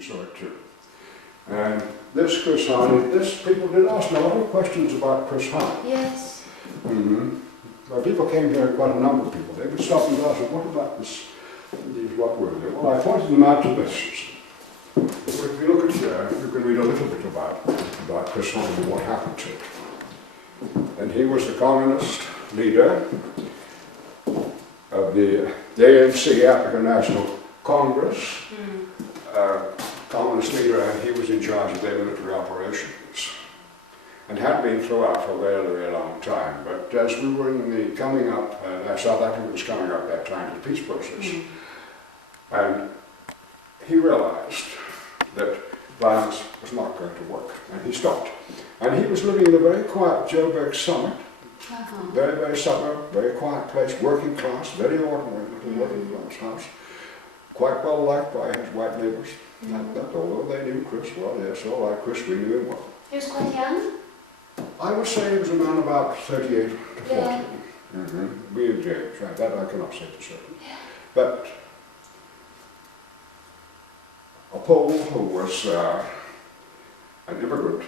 he saw it too. And this Chris Harney, people did ask me a lot of questions about Chris Harney. Yes. Well, people came here, quite a number of people. They would stop and ask me, what about this? What were they? Well, I pointed them out to this. If you look at here, you can read a little bit about Chris Harney and what happened to it. And he was the communist leader of the ANC, African National Congress, communist leader, and he was in charge of their military operations. And had been throughout for a very, very long time. But as we were in the coming up, South Africa was coming up that time to the peace process, and he realized that violence was not going to work, and he stopped. And he was living in a very quiet Joburg summit, very, very suburb, very quiet place, working class, very ordinary little working class house, quite well liked by his white neighbours. Although they knew Chris well, yes, all like Chris, we knew him well. He was quite young? I would say he was a man about 38 to 40. Yeah. We and James, right, that I cannot say for certain. Yeah. But a Pole who was an immigrant,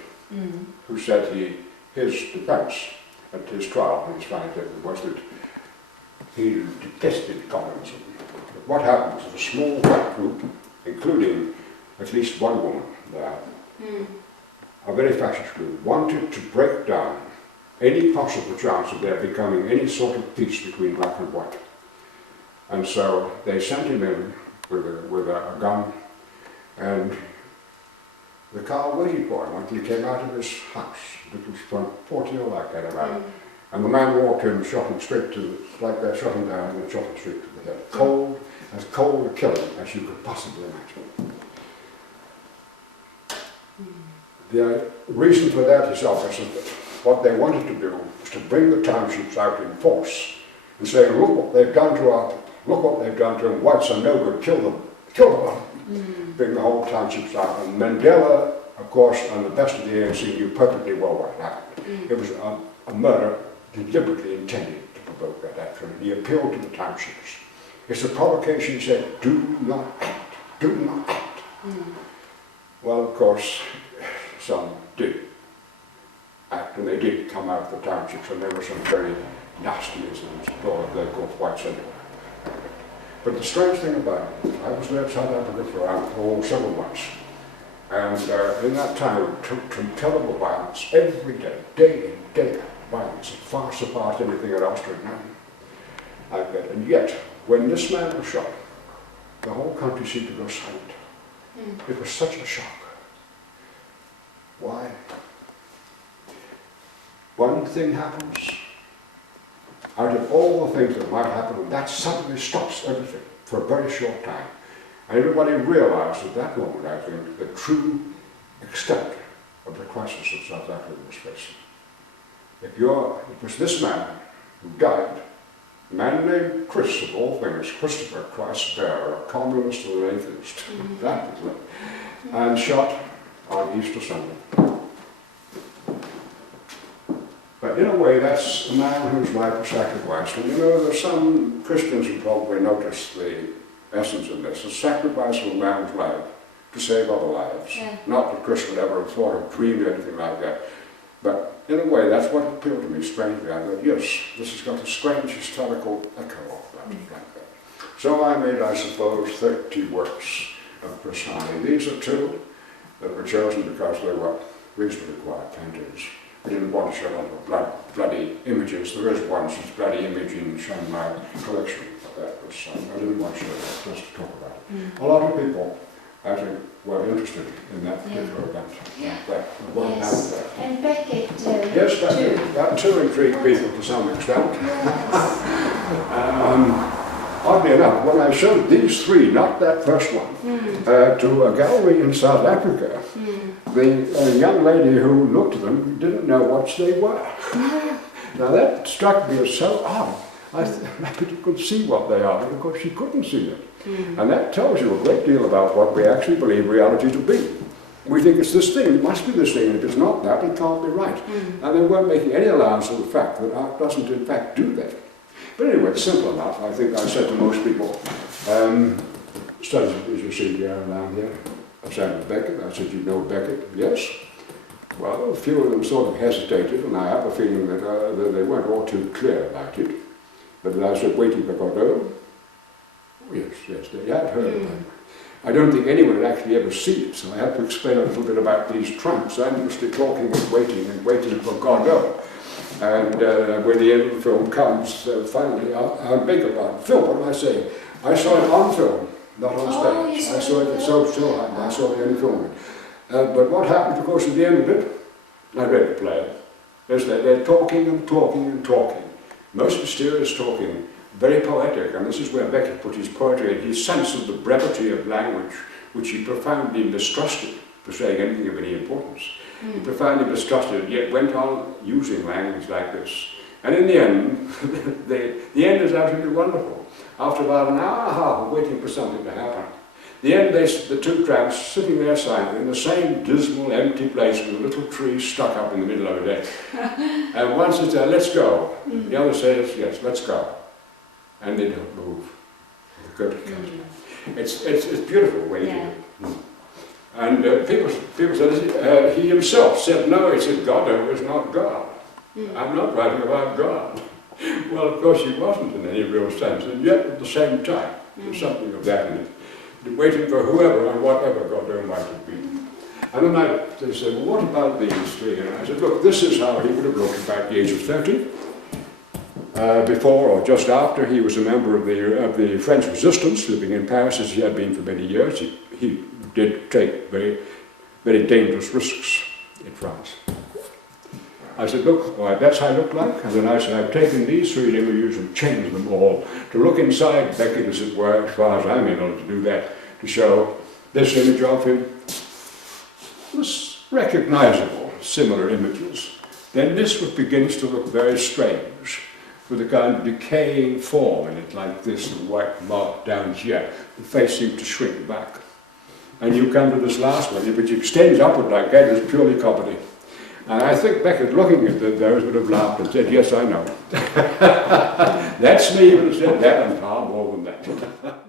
who said his defense at his trial, his final statement, was that he detested communism. But what happened was that a small white group, including at least one woman there, a very fascist group, wanted to break down any possible chance of there becoming any sort of peace between black and white. And so they sent him in with a gun, and the car waited for him until he came out of his house, little front portico like that about. And the man walked in and shot him straight to, like they shot him down and shot him straight to the head. Cold a killing as you could possibly imagine. The reason for that is obvious, that what they wanted to do was to bring the townships out in force and say, look what they've done to our people, look what they've done to them, whites are no good, kill them. Bring the whole townships out. And Mandela, of course, and the best of the ANC knew perfectly well what happened. It was a murder deliberately intended to provoke that action. He appealed to the townships. It's a provocation, he said, do not act, do not act. Well, of course, some did act, and they did come out of the townships, and there were some very nasty incidents, they called whites anyway. But the strange thing about it, I was there in South Africa for several months, and in that time it took some terrible violence every day, day in, day out, violence, far surpassed anything at Austria now. And yet, when this man was shot, the whole country seemed to go silent. It was such a shock. Why? One thing happens, out of all the things that might happen, and that suddenly stops everything for a very short time. And everybody realized at that moment, I think, the true extent of the crisis that South Africa was facing. It was this man who died, a man named Chris, of all things, Christopher Christ Bear, a communist and an atheist, that was it, and shot on Easter Sunday. But in a way, that's a man whose life was sacrificed. And you know, there's some Christians who probably notice the essence of this, a sacrifice of a man's life to save other lives. Not that Chris would ever have thought or dreamed anything like that. But in a way, that's what appealed to me strangely. I thought, yes, this has got a strange historical echo of that. Like that. So I made, I suppose, 30 works of Chris Harney. These are two that were chosen because they were reasonably quiet paintings. I didn't want to show a lot of bloody images. There is one such bloody image in my collection. That was, I didn't want to show that, just to talk about it. A lot of people, I think, were interested in that particular event. And Beckett yes, that too intrigued people to some extent. Oddly enough, when I showed these three, not that first one, to a gallery in South Africa, the young lady who looked at them didn't know what they were. Now that struck me as so odd. I could see what they are, and of course she couldn't see it. And that tells you a great deal about what we actually believe reality to be. We think it's this thing, it must be this thing, and if it's not that, it can't be right. And they weren't making any allowance for the fact that art doesn't in fact do that. But anyway, it's simple enough. I think I said to most people, studies, as you see here around here, I said, Beckett? I said, you know Beckett? Yes. Well, a few of them sort of hesitated, and I have a feeling that, that they weren't all too clear about it. But I said, waiting for Godot? Oh, yes, they had heard of them. I don't think anyone had actually ever seen it, so I have to explain a little bit about these tramps. I'm used to talking and waiting for Godot. And when the end of the film comes, finally, I beg your pardon, film, what am I saying? I saw it on film, not on stage. I saw it, so I saw the end film. But what happened, of course, at the end of it, I read the play, is that they're talking and talking and talking. Most mysterious talking, very poetic, and this is where Beckett put his poetry in. His sense of the brevity of language, which he profoundly mistrusted for saying anything of any importance. He profoundly mistrusted, yet went on using language like this. And in the end, the end is absolutely wonderful. After about an hour and a half of waiting for something to happen, the end, the two tramps sitting there silently in the same dismal, empty place with a little tree stuck up in the middle of it. And one says, let's go. The other says, yes, let's go. And they don't move. It's beautiful waiting. Yeah. And people said, he himself said, no, he said, Godot is not God. I'm not writing about God. Well, of course he wasn't in any real sense, and yet at the same time, there's something of that in it. Waiting for whoever and whatever Godot might have been. And then they said, well, what about these three? And I said, look, this is how he would have looked about the age of 30. Before or just after he was a member of the French resistance, living in Paris as he had been for many years. He did take very, very dangerous risks in France. I said, look, all right, that's how I look like. And then I said, I've taken these three images and changed them all to look inside Beckett, as it were, as far as I'm able to do that, to show this image of him was recognizable, similar images. Then this begins to look very strange, with a kind of decaying form in it, like this, the white mark down here. The face seems to shrink back. And you come to this last one, which extends upward like that, is purely comedy. And I think Beckett, looking at those, would have laughed and said, yes, I know. That's me, but said that and far more than that.